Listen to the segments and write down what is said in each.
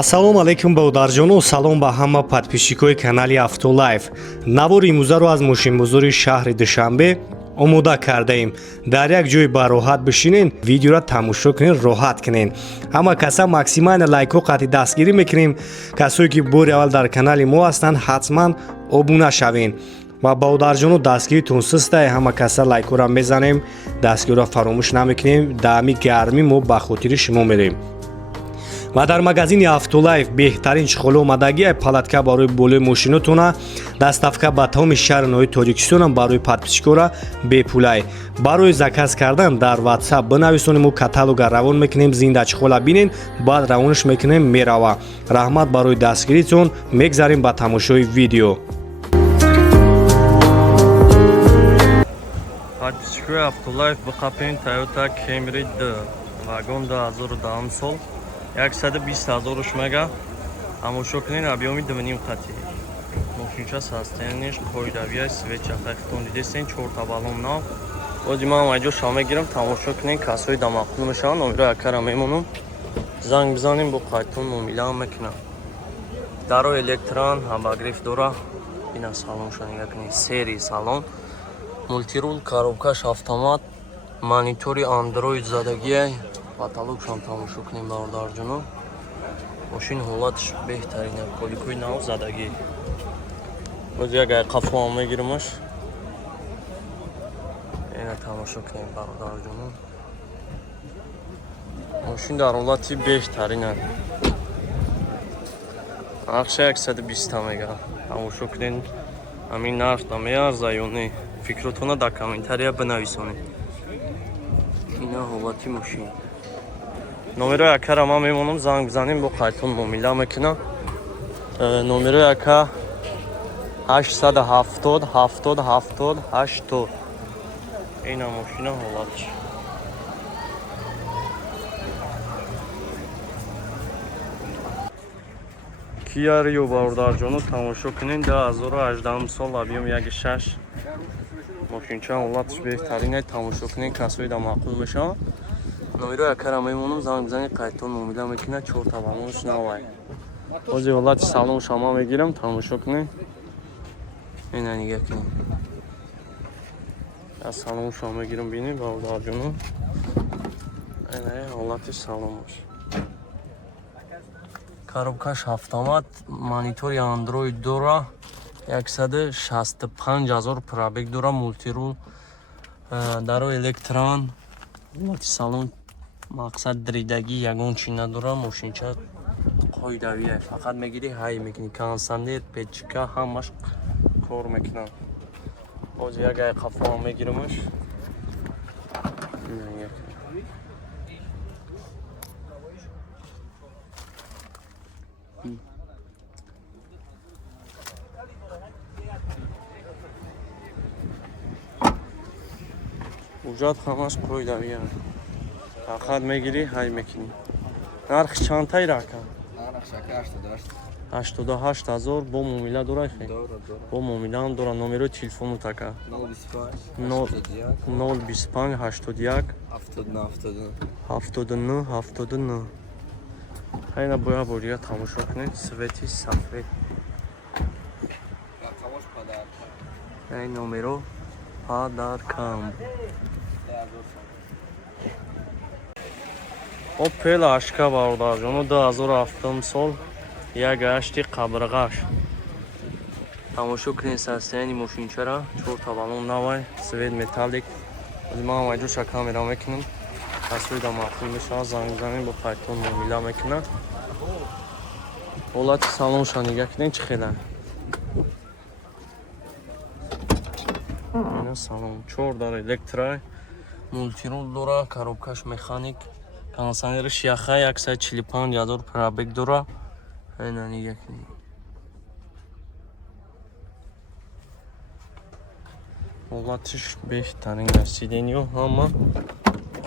ассалому алайкум баодарҷону салом ба ҳама подписчикои канали Автолайф. Навори имрӯзаро аз мошинбозори шаҳри Душанбе омода кардаем. Дар як ҷои бароҳат бишинен, видеоро тамошо кунен, роҳат кунен. Ҳама каса максимально лайкҳо қатъи дастгирӣ мекунем. Касое ки бори аввал дар канали мо ҳастанд, ҳатман обуна шавен. ва баодарҷону дастгиритон сустай, ҳама каса лайкҳоро мезанем, дастгириро фаромӯш намекунем. Даами гармӣ мо ба хотири шумо мерем. ва дар магазини Автолайф беҳтарин чихоломадагии палатка барои болои мошинотона, доставка ба тамоми шаҳри ноҳияи Тоҷикистон барои подписчикора бепулай. Барои заказ кардан дар WhatsApp бинависонем, мо каталога равон мекунем, зинда чихола бинен, баъд равонаш мекунем, мерава. Раҳмат барои дастгиритон. Мегзарем ба тамошои видео. Подписчикои Автолайф биқапен Toyota Camry D вагон 2010 сол 120,000 мега. Тамошо кунед, объеми 2,5 қати. Мошинча состояниеш қоидавия, светчахахтон дидесен, 4 балон нав. Бози ман айҷо шама мегирам, тамошо кунед, касои дамақул мешаванд, номеро якара мемонам. Занг бизанем, бо қайтон муомила мекунам. Даро электрон, ҳабагриф дора. Ина салоншон нигоҳ кунед, серии салон. Мультирул, коробкаш автомат, монитори Android задагия. Потолокшон тамошо кунем баодарҷоно. Мошин ҳолатш беҳтарин, коликои нав задагӣ. Боз як қафоам мегиримаш. Ина тамошо кунем баодарҷоно. Мошин дар ҳолати беҳтарин. Нархша 120 мега. Тамошо кунем. Ҳамин нарх намеарза ё не? Фикротона дар комментария бинависонед. Ина ҳолати мошин. Номеро якара ман мемонам, занг бизанем, бо қайтон муомила мекунам. Номеро яка 870 70 70 80. Ина мошина ҳолатш. Kia Rio баодарҷоно, тамошо кунед, 2018 сол, объем 1.6. мошинча ҳолатш беҳтарин, тамошо кунед, касои дамақул мешаванд. Номеро якара мемонам, занг бизанед, қайтон муомила мекунад, 4 балонш навай. Бози ҳолати салон шама мегирам, тамошо кунед. Ина нигоҳ кунед. Аз салон шама мегирам, бинед баодарҷоно. Ина ҳолати салонш. Коробкаш автомат, монитори Android дора, 165,000 пробег дора, мультирул, даро электрон, ҳолати салон мақсад диридагӣ ягон чи надора. Мошинча қоидавия, фақат мегири ҳай мекунӣ, кондитсионер, печка ҳамаш кор мекунад. Боз як қафоам мегиримаш. уҷат ҳамаш қоидавия, фақат мегири ҳай мекунӣ. Нархи чандтай ракам? 88,000 бо муомила дора хе? Бо муомила ҳам дора. Номерои телефону така 025 81 79 79. Хайна боя бория тамошо кунед, свети сафед. Ай номеро падаркам. Opel Ashka баодарҷоно, 2007 сол, 1.8 қабрғаш. Тамошо кунед состоянии мошинчара, 4 балон навай, свет металлик. Ман айҷо камера мекунам, касои дамақул мешавад, занг бизанем, бо қайтон муомила мекунад. ҳолати салонша нигоҳ кунед, чӣ хела. Ина салон 4 дора электрай, мультирул дора, коробкаш механик, кондитсионериш яха, 145,000 пробег дора. Ина нигоҳ кунед. ҳолатиш беҳтарин аст. Сиденьё ҳама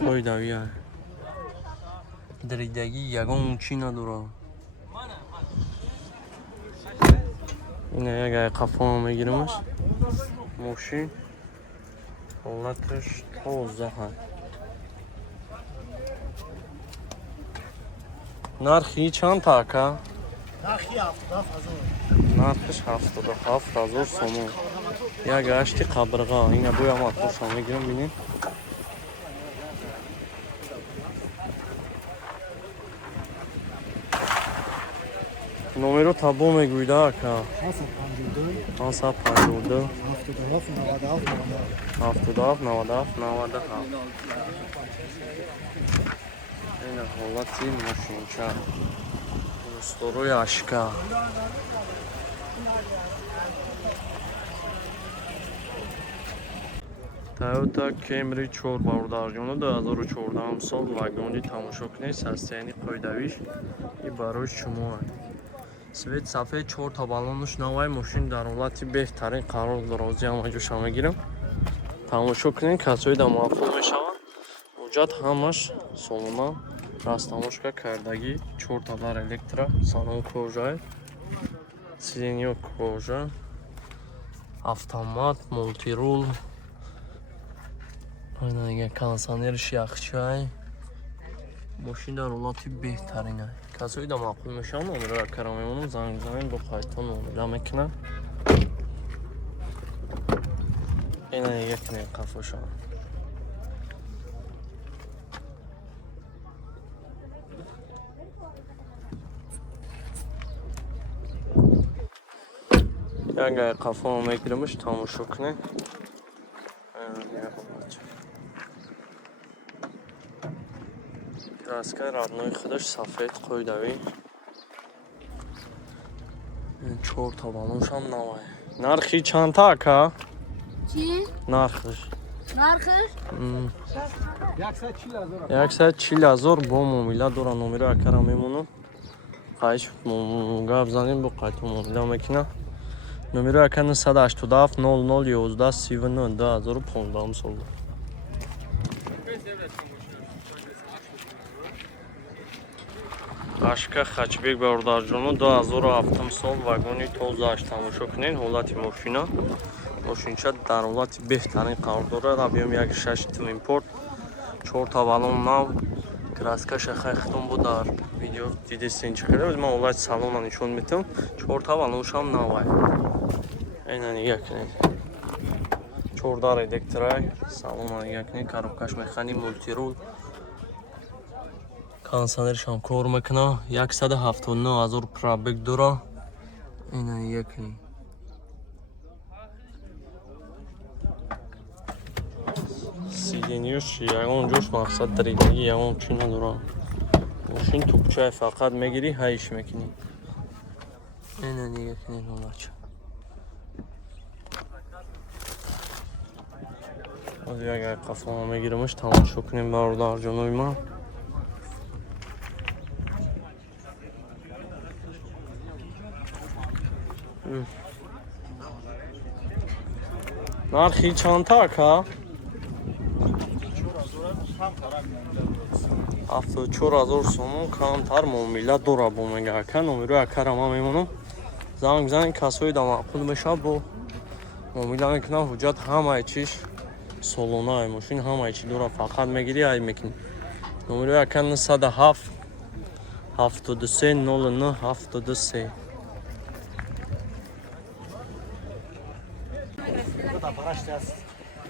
қоидавия. Диридагӣ ягон чи надора. Ина як қафоам мегирамаш. Мошин ҳолатиш тоза ҳаст. нархи чанд така? Нархи 77,000. нархиш 77,000 сомон. Як гашти қабрға. Ина боям атошам мегирам бинем. номеро табо мегӯйда ака. 752 77 97 97. Ина ҳолати мошинча. Русторои ашка. Toyota Camry 4 баҳрдарҷона 2014 сол вагони тамошо кунед састияни қоидавиш и барои шумо свет сафед 4 та баллонаш навай мошин дар ҳолати беҳтарин қарор дорад ҷамъаҷоша мегирам тамошо кунед касои да муаффақ мешаванд ҳуҷҷат ҳамаш солона растамошка кардагӣ 4 та дар электро салон кожа сиденьё кожа автомат мултирул айнаги кондиционериш яхчай мошин дар ҳолати беҳтарина касои да маъқул мешаванд номеро кара мемонам занг бизанед бо қайтон муомила мекунам айнаги якунед қафоша ягай қафоам мегирамш тамошо кунед краскаи роднои худаш сафед қоидавӣ 4 та балоншам навай нархи чанд ака Чи? нархиш Нархиш? 140,000 бо муомила дора номеро акара мемонам қайш гап занем бо қайто муомила мекунам номеро ака 987 0011 39 2015 сол ашка хачбек баҳрдарҷоно 2007 сол вагони тозааш тамошо кунед ҳолати мошина мошинча дар ҳолати беҳтарин қарор дорад объём 1.6 твин порт 4 та баллон нав краскаша хайхтон бо дар видео дидестин чӣ кардем ман ҳолати салона нишон метавам 4 та баллоншам навай айна нигаҳ кунед 14 электрак салона нигаҳ кунед коробкаш механи мултирул кондиционершам кор мекунад 179,000 пробег дора айна нигаҳ кунед сиденьёш ягон ҷош мақсад даридагӣ ягон чӣ надорад мошин тӯбчаи фақат мегирӣ ҳайш мекунӣ айна нигаҳ кунед ҳолача ҳозир ягар қафома мегирамаш тамошо кунем баҳрдарҷонои ман нархи чанд ака 74,000 сомон камтар муомила дора бо мегака номеро акара ман мемонам занг бизанед касои да маъқул мешавад бо муомила мекунам ҳуҷҷат ҳамаи чиш солонаи мошин ҳамаи чӣ дора фақат мегирӣ ай мекунӣ номеро ака 907 73 09 73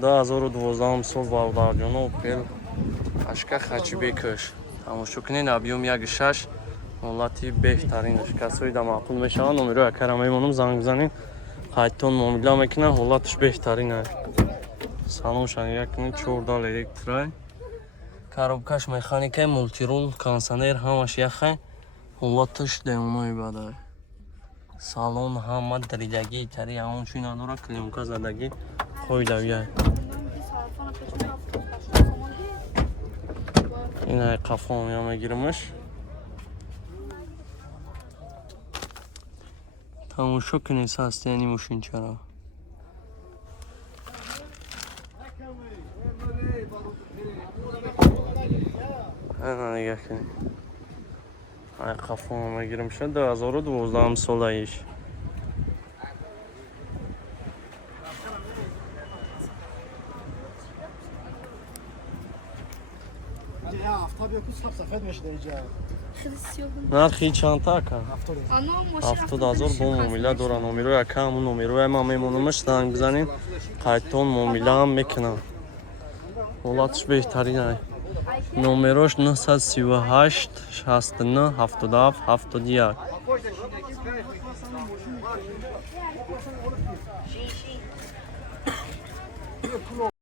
2012 сол баҳрдарҷона опел ашка хачбекаш тамошо кунед объём 1.6 ҳолати беҳтаринаш касои да маъқул мешавад номеро акара мемонам занг бизанед қайтон муомила мекунад ҳолаташ беҳтарин аст салонша нигаҳ кунед 14 электрай коробкаш механикаи мултирул кондиционер ҳамаш яхай ҳолаташ демонои бадай салон ҳама даридагии тари ягон чӣ надорад клемка задагӣ қоидавия инай қафон я мегирамаш тамошо кунед састияни мошинчаро айна нигаҳ кунед ай қафон мегирамаша 2012 солаиш آفتابی کو سب سفید میشه اینجا. нархи чанд така 70. Ано мошин 70000 бо муомила дора номеро яка ҳамун номероя ман мемонамаш занг бизанем қайтон муомилаам мекунам ҳолатш беҳтарин ай номерош 938 69 77 71